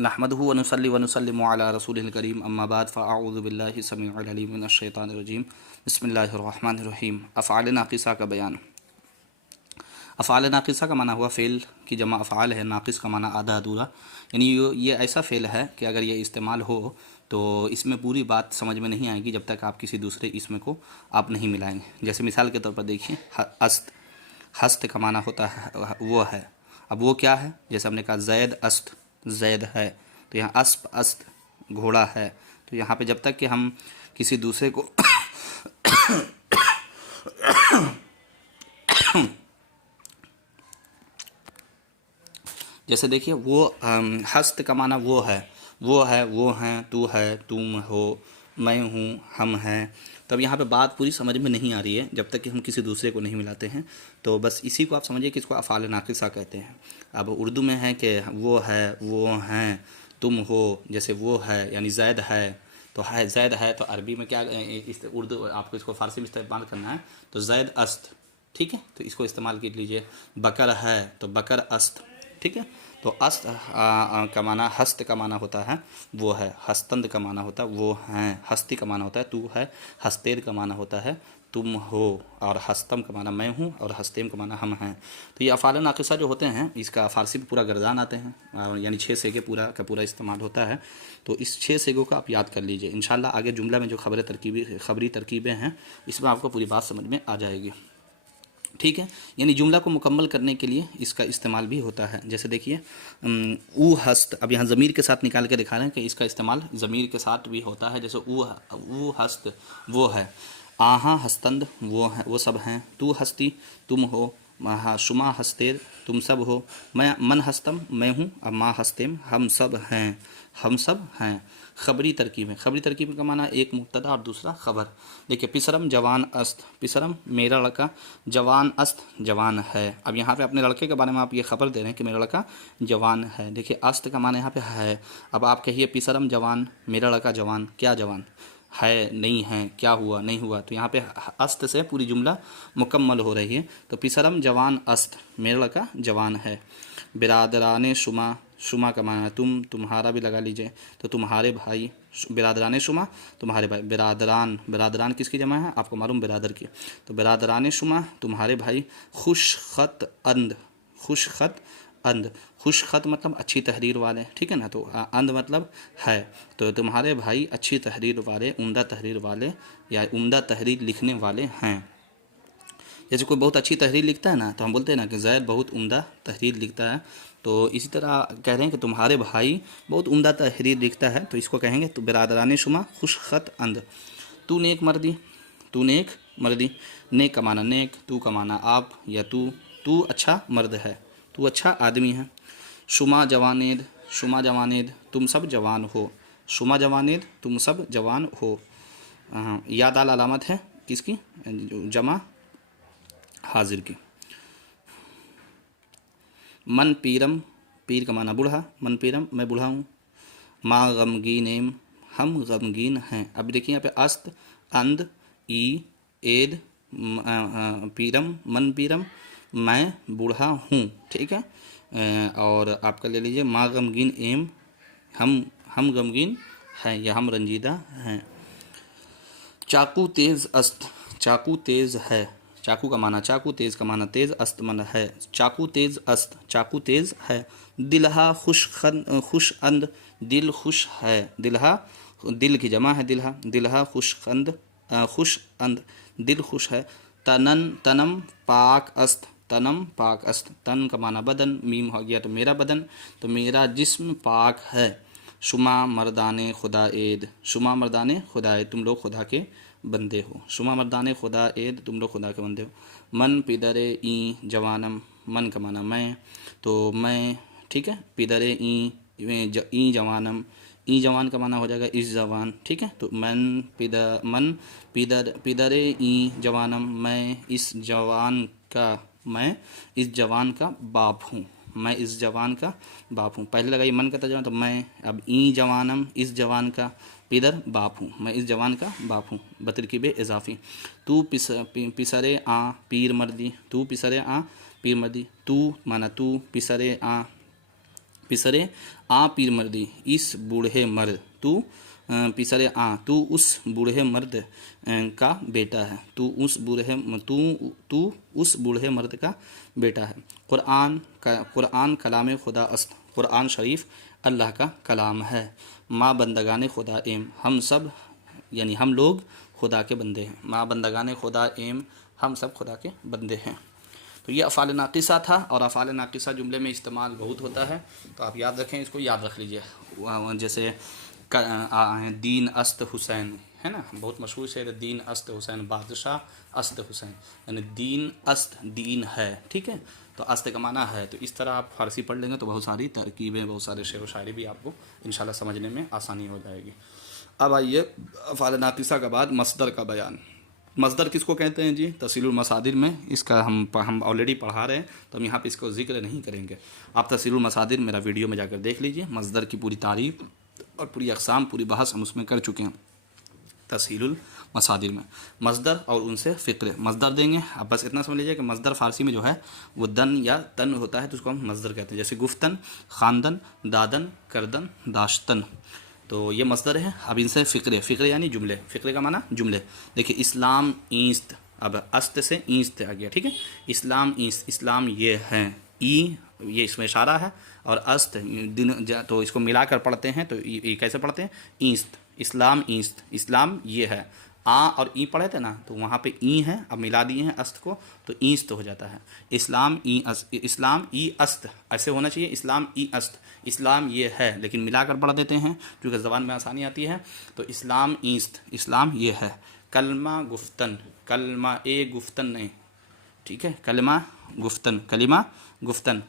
नहमदुहु व नुसल्ली व नुसल्लिमु अला रसूलिल करीम अम्मा बाद फ़अऊज़ु बिल्लाहि समीउल अलीम मिनश शैतानिर रजीम बिस्मिल्लाहिर रहमानिर रहीम। अफ़आल नाक़िसा का बयान। अफ़आल नाक़िसा का माना हुआ फ़ेल की जमा अफ़आल है, नाक़िस का माना आधा अधूरा, यानी ये ऐसा फ़ेल है कि अगर ये इस्तेमाल हो तो इसमें पूरी बात समझ में नहीं आएगी जब तक आप किसी दूसरे इसम को आप नहीं मिलाएंगे। जैसे मिसाल के तौर पर देखिए, अस्त, हस्त का माना होता है वो है। अब वो क्या है? जैसे हमने कहा जैद अस्त, जैद है, तो यहाँ अस्प अस्त घोड़ा है। तो यहाँ पे जब तक कि हम किसी दूसरे को जैसे देखिए वो हस्त का माना वो है, वो है, वो हैं, तू है, तुम हो, मैं हूँ, हम हैं। तो अब यहाँ पे बात पूरी समझ में नहीं आ रही है जब तक कि हम किसी दूसरे को नहीं मिलाते हैं। तो बस इसी को आप समझिए कि इसको अफ़आल नाक़िसा कहते हैं। अब उर्दू में है कि वो है, वो हैं, तुम हो, जैसे वो है यानी जैद है, तो है जैद है। तो अरबी में क्या, इस उर्दू आपको इसको फ़ारसी में इस्तेमाल करना है तो जैद अस्त, ठीक है, तो इसको इस्तेमाल कर लीजिए। बकर है तो बकर अस्त, ठीक है। तो अस्त का माना, हस्त का माना होता है वो है, हस्तंद का माना होता है वो हैं, हस्ती का माना होता है तू है, हस्तेर का माना होता है तुम हो, और हस्तम का माना मैं हूँ, और हस्तेम का माना हम हैं। तो ये अफ़आल नाक़िसा जो होते हैं इसका फ़ारसी में पूरा गर्दान आते हैं, यानी 6 सेगे पूरा का पूरा इस्तेमाल होता है। तो इस 6 सेगों का आप याद कर लीजिए। इंशाल्लाह आगे जुमला में जो खबरी तरकीबें हैं इसमें आपको पूरी बात समझ में आ जाएगी, ठीक है। यानी जुमला को मुकम्मल करने के लिए इसका इस्तेमाल भी होता है। जैसे देखिए ऊ हस्त, अब यहाँ ज़मीर के साथ निकाल के दिखा रहे हैं कि इसका इस्तेमाल ज़मीर के साथ भी होता है। जैसे ऊ हस्त वो है, आहा हस्तंद वो है, वो सब हैं, तू हस्ती तुम हो, महा शुमा हस्तेर तुम सब हो, मैं मन हस्तम मैं हूँ, अब माँ हस्तेम हम सब हैं, हम सब हैं। खबरी तरकीब है, खबरी तरकीब का माना एक मुब्तदा और दूसरा खबर। देखिए पिसरम जवान अस्त, पिसरम मेरा लड़का, जवान अस्त जवान है। अब यहाँ पे अपने लड़के के बारे में आप ये खबर दे रहे हैं कि मेरा लड़का जवान है। देखिए अस्त का माना यहाँ पे है। अब आप कहिए पिसरम जवान, मेरा लड़का जवान, क्या जवान है, नहीं है, क्या हुआ, नहीं हुआ। तो यहाँ पे अस्त से पूरी जुमला मुकम्मल हो रही है। तो पिसरम जवान अस्त, मेरा लड़का जवान है। बिरादरान शुमा, शुमा का माना तुम, तुम्हारा भी लगा लीजिए, तो तुम्हारे भाई, बिरादरान शुमा तुम्हारे भाई। बिरादरान, बिरादरान किसकी जमा है आपको मालूम, बिरादर की। तो बिरादरान शुमा तुम्हारे भाई। खुश खत अंद, खुश खत अंद, खुश खत मतलब अच्छी तहरीर वाले, ठीक है ना। तो अंद मतलब है, तो तुम्हारे भाई अच्छी तहरीर वाले, उम्दा तहरीर वाले या उम्दा तहरीर लिखने वाले हैं। जैसे कोई बहुत अच्छी तहरीर लिखता है ना तो हम बोलते हैं ना कि जैद बहुत उम्दा तहरीर लिखता है। तो इसी तरह कह रहे हैं कि तुम्हारे भाई बहुत उम्दा तहरीर लिखता है, तो इसको कहेंगे तो बिरादरान शुमा खुश खत अंद। तू नेक मर्दी, तू नेक मर्दी, नेक का माना नेक, तू का माना आप या तू अच्छा मर्द है, तू अच्छा आदमी है। शुमा जवानेद, शुमा जवानेद तुम सब जवान हो, शुमा जवानेद तुम सब जवान हो। या दाल अलामत है किसकी, जमा हाजिर की। मन पीरम, पीर का माना बूढ़ा, मन पीरम मैं बूढ़ा हूँ। माँ गमगीन एम, हम गमगीन हैं। अब देखिए यहाँ पे अस्त, अंद, ई, एद, पीरम, मन पीरम, मैं बूढ़ा हूँ, ठीक है। और आपका ले लीजिए माँ गमगीन एम, हम गमगीन हैं या हम रंजीदा हैं। चाकू तेज़ अस्त, चाकू तेज़ है, चाकू का माना चाकू, तेज़ का माना तेज़, अस्त माना है। चाकू तेज़ अस्त, चाकू तेज़ है। दिलहा खुश अंद, दिल खुश है, दिलहा दिल की जमा है दिलहा, दिलहा खुश अंद, खुश अंद दिल खुश है। तनन तनम पाक अस्त, तनम पाक अस्त, तन का माना बदन, मीम हो गया तो मेरा बदन, तो मेरा जिस्म पाक है। शुमा मर्दाने खुदा एद, शुमा मर्दाने खुदा एद तुम लोग खुदा के बंदे हो, शुमा मर्दाने खुदा एद तुम लोग खुदा के बंदे हो। मन पिदरे ई जवानम, मन का माना मैं, तो मैं, ठीक है। पिदरे ई जवानम, ई जवान का माना हो जाएगा इस जवान, ठीक है। तो मन पिदरे ई जवानम मैं इस जवान का, मैं इस जवान का बाप हूँ, मैं इस जवान का बाप हूँ। पहले लगाइए मन का तर्जुमा, तो मैं, अब ई जवानम इस जवान का, पिदर बाप हूँ, मैं इस जवान का बाप हूँ, बतरकीब इजाफ़ी। तू पिसरे आ पीर मर्दी, तू पिसरे आ पीर मर्दी, तू माना तू, पिसरे आ पिसरे आ पीर मर्दी इस बूढ़े मर्द तू पिसरे आ तू उस बूढ़े मर्द का बेटा है, तू उस बूढ़े मर्द का बेटा है। कुरान कलाम खुदा अस्त, कुरान शरीफ अल्लाह का कलाम है। माँ बंदगाने खुदा एम, हम सब यानी हम लोग खुदा के बंदे हैं। माँ बंदगाने खुदा एम, हम सब खुदा के बंदे हैं। तो ये अफ़ाल नाक़िसा था, और अफ़ाल नाक़िसा जुमले में इस्तेमाल बहुत होता है, तो आप याद रखें, इसको याद रख लीजिए। जैसे दीन अस्त हुसैन है ना, बहुत मशहूर शेर, दीन अस्त हुसैन, बादशाह अस्त हुसैन, यानी दीन अस्त दीन है, ठीक है। तो अस्त का माना है, तो इस तरह आप फ़ारसी पढ़ लेंगे तो बहुत सारी तरकीबें, बहुत सारे शेर व शायरी भी आपको इंशाल्लाह समझने में आसानी हो जाएगी। अब आइए अफ़ाल नाक़िसा के बाद मस्दर का बयान। मस्दर किसको कहते हैं जी? तस्सीलुल मसादिर में इसका हम ऑलरेडी पढ़ा रहे हैं, तो हम यहाँ पे इसको जिक्र नहीं करेंगे। आप तस्सीलुल मसादिर मेरा वीडियो में जाकर देख लीजिए, मस्दर की पूरी तारीफ़ और पूरी अक़साम, पूरी बहस हम उसमें कर चुके हैं तस्हीलुल मसादिर में। मस्दर और उनसे फ़िक्र, मस्दर देंगे। अब बस इतना समझ लीजिए कि मस्दर फ़ारसी में जो है वो दन या तन होता है, तो उसको हम मस्दर कहते हैं। जैसे गुफ्तन, ख़ानदन, दादन, करदन, दाश्तन, तो ये मस्दर है। अब इनसे फ़िक्र यानी जुमले, फ़िक्र का माना जुमले। देखिए इस्लाम ईस्त, अब अस्त से ईस्त आ गया, ठीक है। इस्लाम ईस्त, इस्लाम ये है, ई ये इसमें इशारा है, और अस्त दिन, तो इसको मिलाकर पढ़ते हैं, तो ये कैसे पढ़ते हैं? ईस्त, इस्लाम ईस्त, इस्लाम ये है। आ और ई पढ़े थे ना, तो वहाँ पे ई है, अब मिला दिए हैं अस्त को, तो ईस्त हो जाता है। इस्लाम ई अस्त, इस्लाम ई अस्त ऐसे होना चाहिए, इस्लाम ई अस्त, इस्लाम ये है, लेकिन मिलाकर पढ़ देते हैं क्योंकि ज़बान में आसानी आती है। तो इस्लाम ईस्त, इस्लाम ये है। कलमा गुफ्तन, कलमा ए गुफ्तन नहीं, ठीक है, कलमा गुफ्तन, कलिमा गुफ्तन,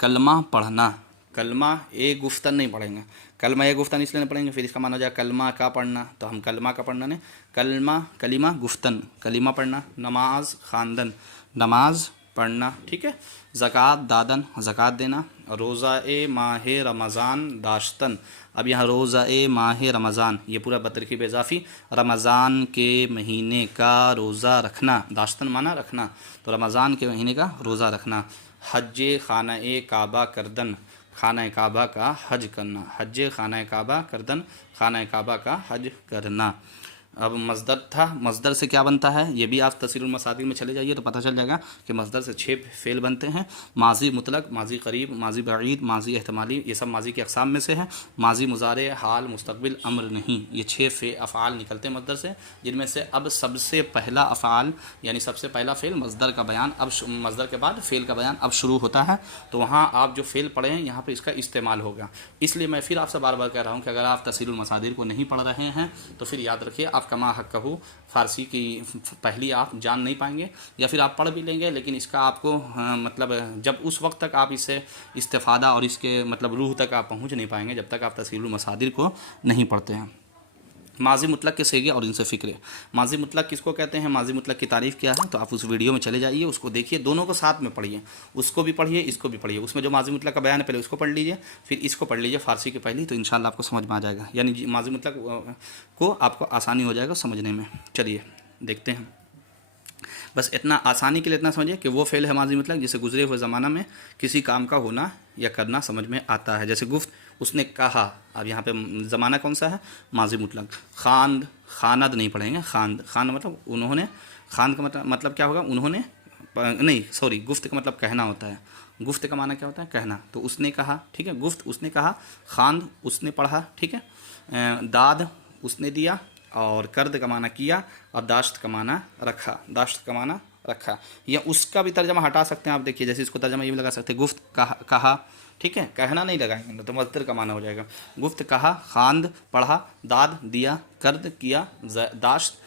कलमा पढ़ना, कलमा ए गुफ्तन नहीं पढ़ेंगे, कलमा ए गुफ्तन इसलिए नहीं पढ़ेंगे, फिर इसका माना हो जाए कलमा का पढ़ना, तो हम कलमा का पढ़ना नहीं, कलमा कलिमा गुफ्तन, कलिमा पढ़ना। नमाज ख़ानदन, नमाज पढ़ना, ठीक है। ज़कात दादन, ज़कात देना। रोज़ा ए माह रमज़ान दाश्तन, अब यहाँ रोज़ा ए माह रमज़ान, ये पूरा बतरकीब इज़ाफ़ी, रमज़ान के महीने का रोज़ा रखना, दाश्तन माना रखना, तो रमज़ान के महीने का रोज़ा रखना। हज खाना ए काबा करदन, खाना काबा का हज करना, हज खाना काबा करदन, खाना काबा का हज करना। अब मस्दर था, मस्दर से क्या बनता है ये भी आप तस्सीरुल मसादिर में चले जाइए तो पता चल जाएगा कि मस्दर से 6 फ़ेल बनते हैं। माजी मुतलक, माजी करीब, माजी बईद, माजी एहतमाली, ये सब माजी के अक़साम में से है। माजी मुज़ारे, हाल, मुस्तक़बिल, अम्र नहीं, ये 6 अफ़आल निकलते हैं मस्दर से, जिनमें से अब सबसे पहला अफ़आल यानी सबसे पहला फ़ेल मस्दर का बयान, अब मस्दर के बाद फ़ेल का बयान अब शुरू होता है। तो वहाँ आप जो फ़ेल पढ़े हैं यहाँ पर इसका इस्तेमाल होगा। इसलिए मैं फिर आपसे बार बार कह रहा हूँ कि अगर आप तस्सीरुल मसादिर को नहीं पढ़ रहे हैं तो फिर याद रखिए आप कमा हक कहू फ़ारसी की पहली आप जान नहीं पाएंगे, या फिर आप पढ़ भी लेंगे लेकिन इसका आपको मतलब जब उस वक्त तक आप इससे इस्तेफ़ादा और इसके मतलब रूह तक आप पहुंच नहीं पाएंगे जब तक आप तस्हीलुल मसादिर को नहीं पढ़ते हैं। माजी मुतलक के सेगे और इनसे फ़िक्र, माजी मुतलक किसको कहते हैं, माजी मुतलक की तारीफ़ क्या है, तो आप उस वीडियो में चले जाइए, उसको देखिए, दोनों को साथ में पढ़िए, उसको भी पढ़िए इसको भी पढ़िए। उसमें जो माजी मुतलक का बयान है पहले उसको पढ़ लीजिए, फिर इसको पढ़ लीजिए फ़ारसी की पहली, तो इंशाल्लाह आपको समझ में आ जाएगा, यानी माजी मुतलक को आपको आसानी हो जाएगा समझने में। चलिए देखते हैं, बस इतना आसानी के लिए इतना समझिए कि वो फ़ेल है माजी मुतलक जिसे गुजरे हुए ज़माना में किसी काम का होना या करना समझ में आता है। जैसे गुफ्त, उसने कहा, अब यहाँ पे ज़माना कौन सा है, माजी मुतलक। खांद, खानद नहीं पढ़ेंगे, खांद, खान मतलब उन्होंने, खान का मतलब क्या होगा, उन्होंने नहीं सॉरी, गुफ्त का मतलब कहना होता है, गुफ्त का माना क्या होता है, कहना। तो उसने कहा, ठीक है, गुफ्त उसने कहा, खांद उसने पढ़ा, ठीक है, दाद उसने दिया, और कर्द का माना किया, और दाश्त का माना रखा, दाश्त का माना रखा। या उसका भी तर्जमा हटा सकते हैं आप, देखिए जैसे इसको तर्जमा ये भी लगा सकते हैं, गुफ्त कहा, ठीक है, कहना नहीं लगाएंगे तो मस्दर का माना हो जाएगा। गुफ्त कहा, खांद पढ़ा, दाद दिया, कर्द किया, दाश्त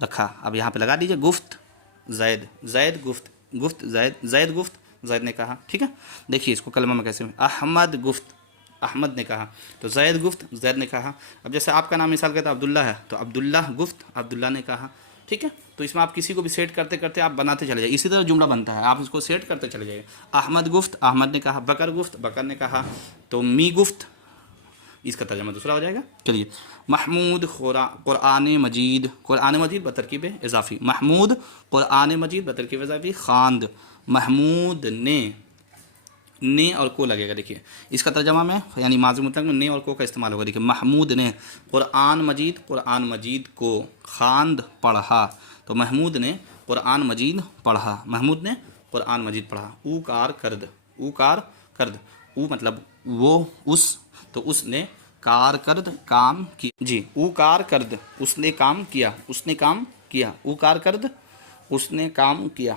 रखा। अब यहाँ पे लगा दीजिए गुफ्त जैद, जैद गुफ्त, गुफ्त जैद, जैद गुफ्त, जैद ने कहा, ठीक है। देखिए इसको कलमा में कैसे, अहमद गुफ्त, अहमद ने कहा, तो जैद गुफ्त, जैद ने कहा। अब जैसे आपका नाम मिसाल कहता है अब्दुल्ला है, तो अब्दुल्ला गुफ्त, अब्दुल्ला ने कहा, ठीक है। तो इसमें आप किसी को भी सेट करते करते आप बनाते चले जाइए, इसी तरह जुमला बनता है, आप इसको सेट करते चले जाइए। अहमद गुफ्त, अहमद ने कहा, बकर गुफ्त, बकर ने कहा, तो मी गुफ्त, इसका तर्जमा दूसरा हो जाएगा। चलिए, महमूद कुरान मजीद, कुरान मजीद बतरकीब इज़ाफ़ी, महमूद कुरान मजीद बतरकीब इज़ाफ़ी, खांद, महमूद ने ने और को लगेगा। देखिए इसका तर्जमा में यानी माज़ी मुतलक में ने और को का इस्तेमाल होगा। देखिए महमूद ने कुरान मजीद को खान्द पढ़ा, तो महमूद ने कुरान मजीद पढ़ा, महमूद ने कुरान मजीद पढ़ा। ऊ कार करद, ऊ मतलब वो, उस, तो उसने कार करद काम किया जी। ऊ कार करद उसने काम किया, ऊ कार करद उसने काम किया।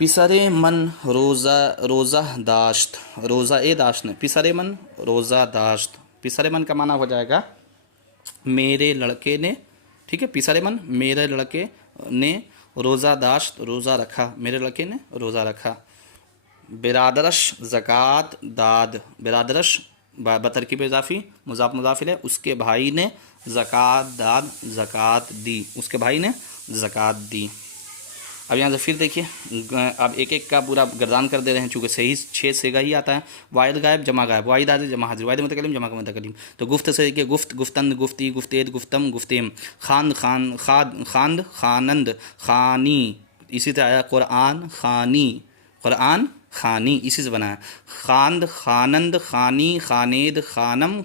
पिसरे मन रोज़ा दाश्त, रोज़ा ए दाश्त ने, पिसरे मन रोज़ा दाश्त, पिसरे मन का माना हो जाएगा मेरे लड़के ने, ठीक है। पिसरे मन मेरे लड़के ने रोज़ा दाश्त रोज़ा रखा, मेरे लड़के ने रोज़ा रखा। बिरादरश ज़कात दाद, बिरादरश बतरकीब इज़ाफ़ी मुज़ाफ़ मुज़ाफ़िल है, उसके भाई ने ज़कात दाद ज़कात दी, उसके भाई ने ज़कात दी। अब यहाँ से फिर देखिए, अब एक एक का पूरा गर्दान कर दे रहे हैं, चूँकि सही 6 सेगा ही आता है। वाहिद गायब जमा गायब, वाहिद हाजिर जमा हाजिर, वाहिद मुतकल्लिम जमा का मुतकल्लिम। तो गुफ्त से देखिए गुफ्त गुफ्तंद गुफ्ती गुफ्तेद गुफ्तम गुफ्तेम, खांद खानंद खानी, इसी तरह आया कुरान खानी इसी से बना है। खांद खानंद खानी खानेद खानम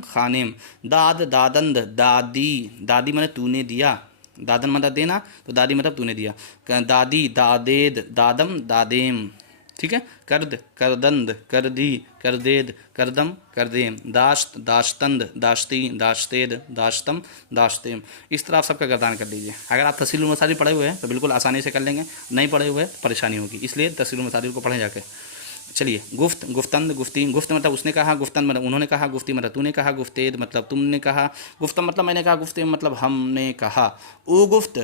खानेम। दाद दादंद दादी मैंने तूने दिया, दादन मतलब देना, तो दादी मतलब तूने दिया। दादी दादेद दादम दादेम, ठीक है। करद करदंद करदी करदेद करदम करदेम। दाश्त दाश्तंद दाश्ती दाश्तेद दाश्तम दाश्तेम। इस तरह आप सबका गर्दान कर लीजिए। अगर आप तस्सीलुल मसादिर पढ़े हुए हैं तो बिल्कुल आसानी से कर लेंगे, नहीं पढ़े हुए तो परेशानी होगी, इसलिए तस्सीलुल मसादिर को पढ़ें जाके। चलिए गुफ्त गुफ्तंद गुफ्ती, गुफ्त मतलब उसने कहा, गुफ्तंद मतलब उन्होंने कहा, गुफ्ती मतलब तूने कहा, गुफ्तेद मतलब तुमने कहा, गुफ्त मतलब मैंने कहा, गुफ्ते मतलब हमने कहा। ऊ गुफ्त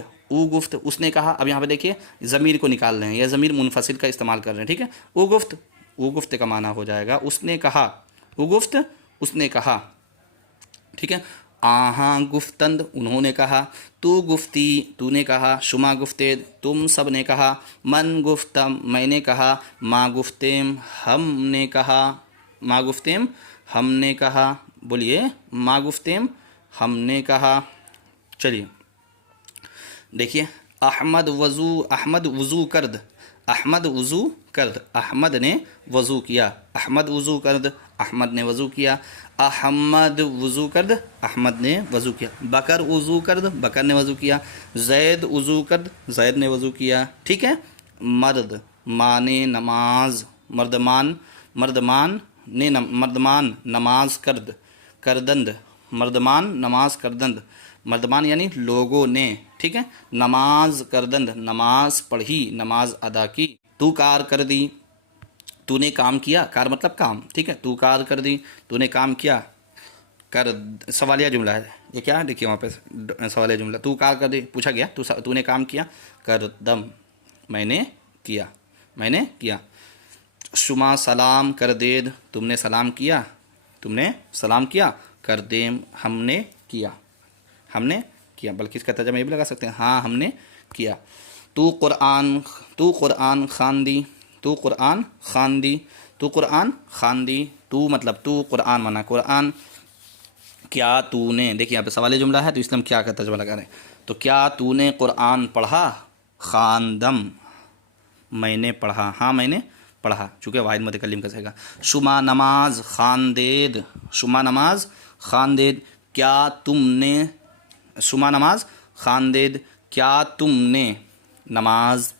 उसने कहा। अब यहाँ पे देखिए ज़मीर को निकाल रहे हैं, यह ज़मीर मुनफसिल का इस्तेमाल कर रहे हैं, ठीक है। ऊ गुफ्त का माना हो जाएगा उसने कहा, ऊ गुफ्त उसने कहा, ठीक है। आहा गुफ्तंद उन्होंने कहा, तू गुफ्ती तूने कहा, शुमा गुफ्तेद तुम सब ने कहा, मन गुफ्तम मैंने कहा, माँ गुफ्तेम हमने कहा, माँ गुफ्तेम हमने कहा। बोलिए माँ गुफ्तेम हमने कहा। चलिए देखिए अहमद वज़ू करद, अहमद वज़ू करद, अहमद ने वज़ू किया, अहमद वज़ू करद अहमद ने वज़ू किया। अहमद वज़ू करद अहमद ने वज़ू किया। बकर वज़ू करद बकर ने वज़ू किया। ज़ैद वज़ू करद ज़ैद ने वज़ू किया, ठीक है। मर्द माने नमाज, मर्दमान नमाज करदंद, मर्दमान नमाज करदंद, मर्दमान यानी लोगों ने, ठीक है। नमाज करदंद नमाज पढ़ी, नमाज अदा की। तू कार कर दी, तूने काम किया, कार मतलब काम, ठीक है। तू कार कर दी, तूने काम किया। कर सवालिया जुमला है ये, क्या है देखिए वहाँ पे सवालिया जुमला। तू कार कर दी पूछा गया, तूने काम किया। कर दम मैंने किया। शुमा सलाम कर देद तुमने सलाम किया। कर देम हमने किया, बल्कि इसका तर्जुमा ये भी लगा सकते हैं, हाँ हमने किया। तू कुरान खान दी, तू मतलब तू, कुरान माना कुरान। क्या तूने, देखिए यहाँ पे सवाल जुमला है तो इसलिए हम क्या का तर्जुमा लगा रहे हैं। तो क्या तूने कुरान पढ़ा, खानदम मैंने पढ़ा, हाँ मैंने पढ़ा, चूँकि वाहिद मुतकल्लिम का सहेगा। शुमा नमाज खानदेद क्या तुमने, शुमा नमाज खानदेद क्या तुमने नमाज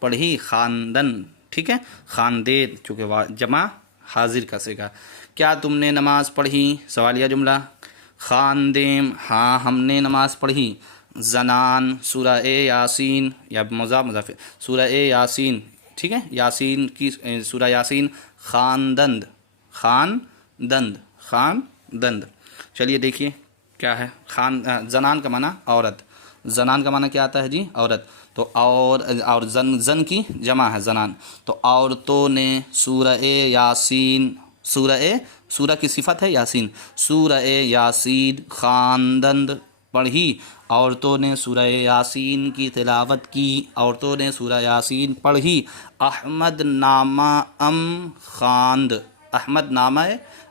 पढ़ी, खानदन, ठीक है। खानदेद चूँकि जमा हाजिर का सेगा। क्या तुमने नमाज पढ़ी, सवालिया जुमला। खानदेम हाँ हमने नमाज पढ़ी। जनान सूरह ए यासीन या मुज़ाफ़ सूरह ए यासीन, ठीक है। यासीन की सूरह यासीन। खानदंद। चलिए देखिए क्या है। जनान का माना औरत, जनान का माना क्या आता है जी, औरत। तो और जन की जमा है जनान। तो औरतों ने सूरह ए यासीन, सूरह की सिफत है यासीन, सूरह ए यासीन खानदंद पढ़ी। औरतों ने सूरह यासीन की तिलावत की, औरतों ने सूरह यासीन पढ़ी। अहमद नामा अम खांद, अहमद नामा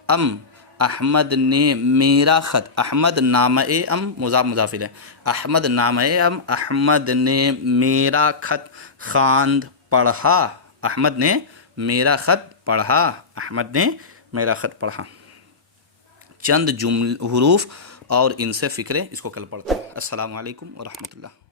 अम अहमद ने मेरा ख़त, अहमद नाम ए अम मुज़ाफ मुज़ाफिल है, अहमद नाम ए अम, अहमद ने मेरा ख़त ख़्वांद पढ़ा, अहमद ने मेरा ख़त पढ़ा, अहमद ने मेरा ख़त पढ़ा। चंद जुमल हरूफ और इनसे फ़िक्रे, इसको कल पढ़ते हैं। अस्सलामु अलैकुम व रहमतुल्लाह।